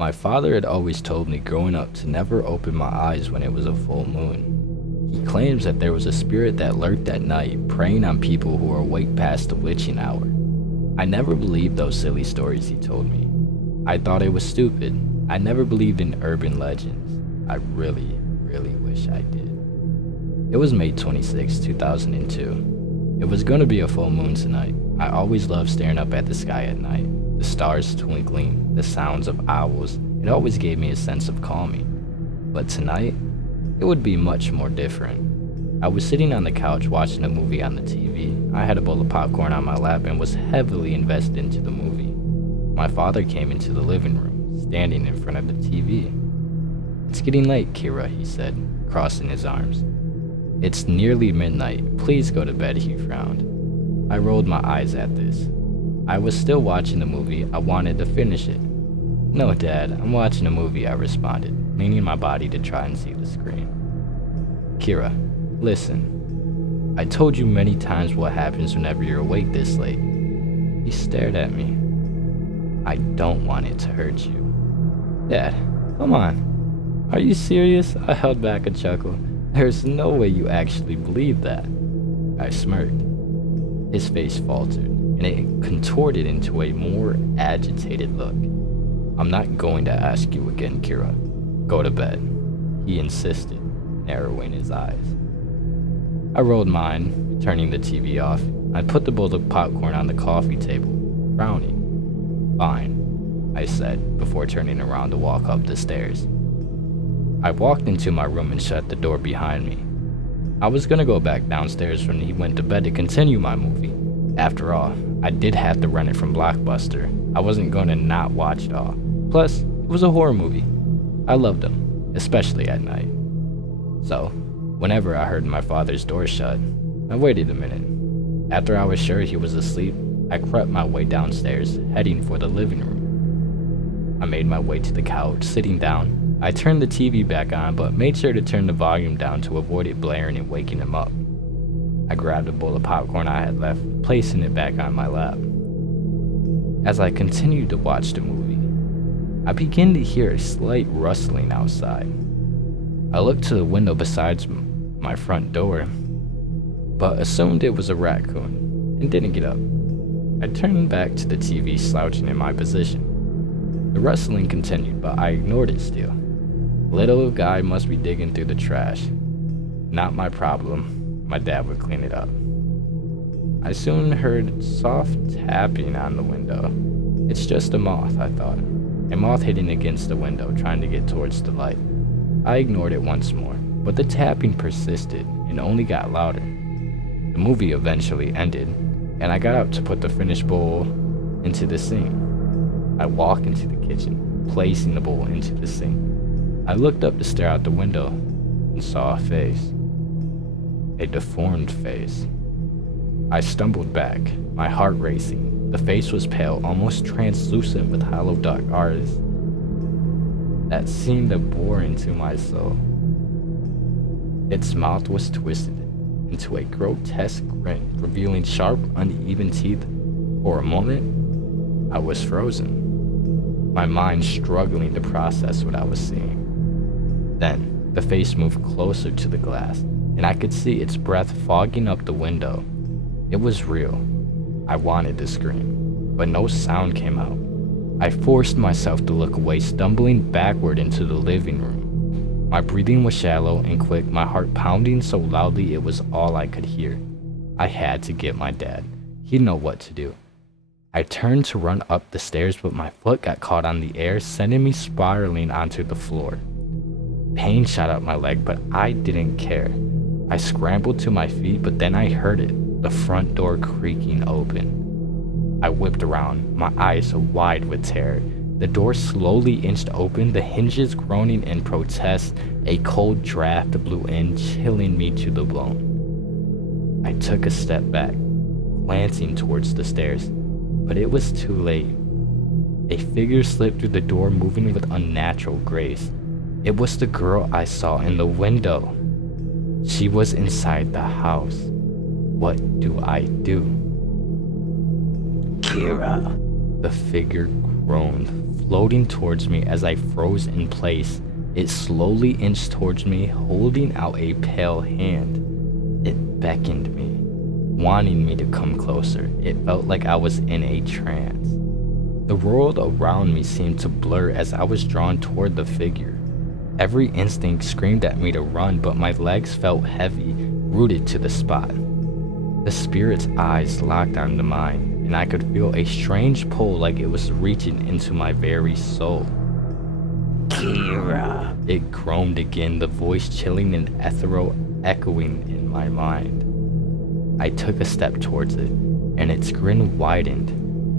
My father had always told me growing up to never open my eyes when it was a full moon. He claims that there was a spirit that lurked at night, preying on people who were awake past the witching hour. I never believed those silly stories he told me. I thought it was stupid. I never believed in urban legends. I really wish I did. It was May 26, 2002. It was going to be a full moon tonight. I always loved staring up at the sky at night. The stars twinkling, the sounds of owls, it always gave me a sense of calming. But tonight, it would be much more different. I was sitting on the couch watching a movie on the TV. I had a bowl of popcorn on my lap and was heavily invested into the movie. My father came into the living room, standing in front of the TV. "It's getting late, Kira," he said, crossing his arms. "It's nearly midnight. Please go to bed," he frowned. I rolled my eyes at this. I was still watching the movie. I wanted to finish it. "No, Dad, I'm watching a movie," I responded, leaning my body to try and see the screen. "Kira, listen. I told you many times what happens whenever you're awake this late." He stared at me. "I don't want it to hurt you." "Dad, come on. Are you serious?" I held back a chuckle. "There's no way you actually believe that." I smirked. His face faltered, and it contorted into a more agitated look. "I'm not going to ask you again, Kira. Go to bed," he insisted, narrowing his eyes. I rolled mine, turning the TV off. I put the bowl of popcorn on the coffee table, frowning. "Fine," I said, before turning around to walk up the stairs. I walked into my room and shut the door behind me. I was gonna go back downstairs when he went to bed to continue my movie. After all, I did have to rent it from Blockbuster. I wasn't gonna not watch it all. Plus, it was a horror movie. I loved them, especially at night. So, whenever I heard my father's door shut, I waited a minute. After I was sure he was asleep, I crept my way downstairs, heading for the living room. I made my way to the couch, sitting down. I turned the TV back on, but made sure to turn the volume down to avoid it blaring and waking him up. I grabbed a bowl of popcorn I had left, placing it back on my lap. As I continued to watch the movie, I began to hear a slight rustling outside. I looked to the window beside my front door, but assumed it was a raccoon and didn't get up. I turned back to the TV, slouching in my position. The rustling continued, but I ignored it still. Little guy must be digging through the trash. Not my problem. My dad would clean it up. I soon heard soft tapping on the window. It's just a moth, I thought. A moth hitting against the window, trying to get towards the light. I ignored it once more, but the tapping persisted and only got louder. The movie eventually ended, and I got up to put the finished bowl into the sink. I walked into the kitchen, placing the bowl into the sink. I looked up to stare out the window and saw a face. A deformed face. I stumbled back, my heart racing. The face was pale, almost translucent with hollow dark eyes that seemed to bore into my soul. Its mouth was twisted into a grotesque grin, revealing sharp, uneven teeth. For a moment, I was frozen, my mind struggling to process what I was seeing. Then, the face moved closer to the glass, and I could see its breath fogging up the window. It was real. I wanted to scream, but no sound came out. I forced myself to look away, stumbling backward into the living room. My breathing was shallow and quick, my heart pounding so loudly it was all I could hear. I had to get my dad. He'd know what to do. I turned to run up the stairs, but my foot got caught on the air, sending me spiraling onto the floor. Pain shot up my leg, but I didn't care. I scrambled to my feet, but then I heard it, the front door creaking open. I whipped around, my eyes wide with terror. The door slowly inched open, the hinges groaning in protest. A cold draft blew in, chilling me to the bone. I took a step back, glancing towards the stairs, but it was too late. A figure slipped through the door, moving with unnatural grace. It was the girl I saw in the window. She was inside the house. What do I do? "Kira," the figure groaned, floating towards me as I froze in place. It slowly inched towards me, holding out a pale hand. It beckoned me, wanting me to come closer. It felt like I was in a trance. The world around me seemed to blur as I was drawn toward the figure. Every instinct screamed at me to run, but my legs felt heavy, rooted to the spot. The spirit's eyes locked onto mine, and I could feel a strange pull like it was reaching into my very soul. Kira! It groaned again, the voice chilling and ethereal echoing in my mind. I took a step towards it, and its grin widened.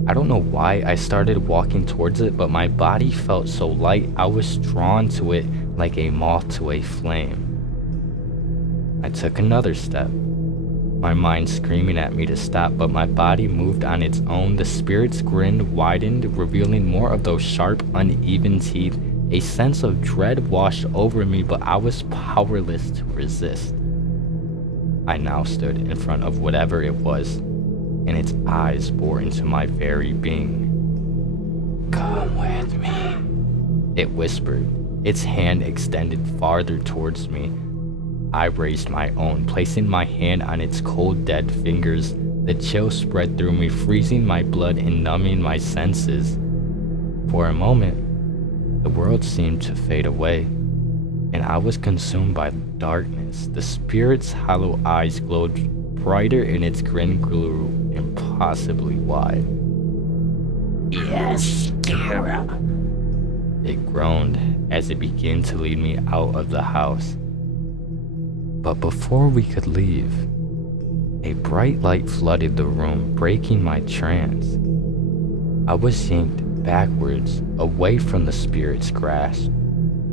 I don't know why I started walking towards it, but my body felt so light I was drawn to it like a moth to a flame. I took another step, my mind screaming at me to stop, but my body moved on its own. The spirit's grin widened, revealing more of those sharp, uneven teeth. A sense of dread washed over me, but I was powerless to resist. I now stood in front of whatever it was, and its eyes bore into my very being. "Come with me," it whispered, its hand extended farther towards me. I raised my own, placing my hand on its cold, dead fingers. The chill spread through me, freezing my blood and numbing my senses. For a moment, the world seemed to fade away, and I was consumed by darkness. The spirit's hollow eyes glowed brighter, and its grin grew impossibly wide. "Yes, Kira," it groaned as it began to lead me out of the house. But before we could leave, a bright light flooded the room, breaking my trance. I was yanked backwards, away from the spirit's grasp.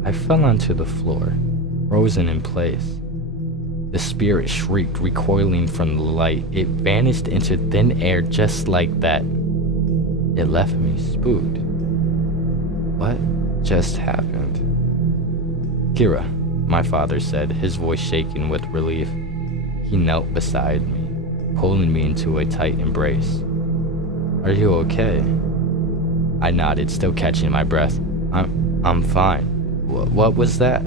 I fell onto the floor, frozen in place. The spirit shrieked, recoiling from the light. It vanished into thin air just like that. It left me spooked. What just happened? "Kira," my father said, his voice shaking with relief. He knelt beside me, pulling me into a tight embrace. "Are you okay?" I nodded, still catching my breath. I'm fine. What was that?"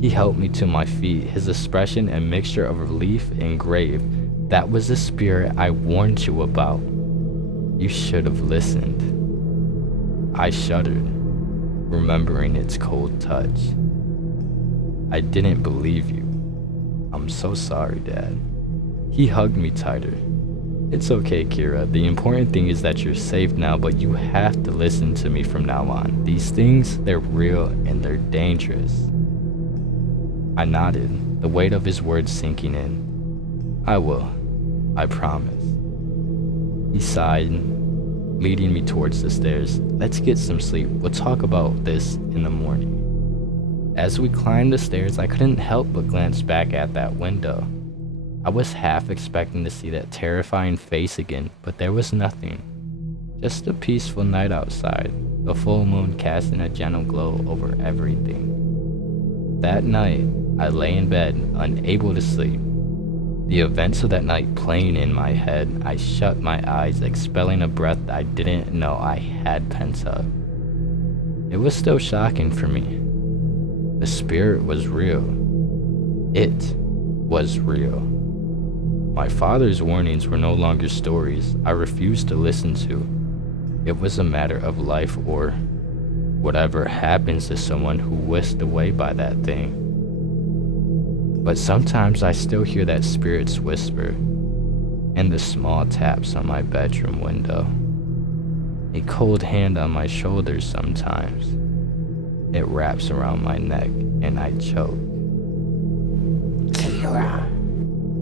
He helped me to my feet, his expression a mixture of relief and grave. "That was the spirit I warned you about. You should have listened." I shuddered, remembering its cold touch. "I didn't believe you. I'm so sorry, Dad." He hugged me tighter. "It's okay, Kira. The important thing is that you're safe now, but you have to listen to me from now on. These things, they're real and they're dangerous." I nodded, the weight of his words sinking in. "I will. I promise." He sighed, leading me towards the stairs. "Let's get some sleep. We'll talk about this in the morning." As we climbed the stairs, I couldn't help but glance back at that window. I was half expecting to see that terrifying face again, but there was nothing. Just a peaceful night outside, the full moon casting a gentle glow over everything. That night, I lay in bed, unable to sleep. The events of that night playing in my head, I shut my eyes, expelling a breath I didn't know I had pent up. It was still shocking for me. The spirit was real. It was real. My father's warnings were no longer stories I refused to listen to. It was a matter of life or whatever happens to someone who whisked away by that thing. But sometimes I still hear that spirit's whisper and the small taps on my bedroom window. A cold hand on my shoulder sometimes. It wraps around my neck and I choke. "Kira."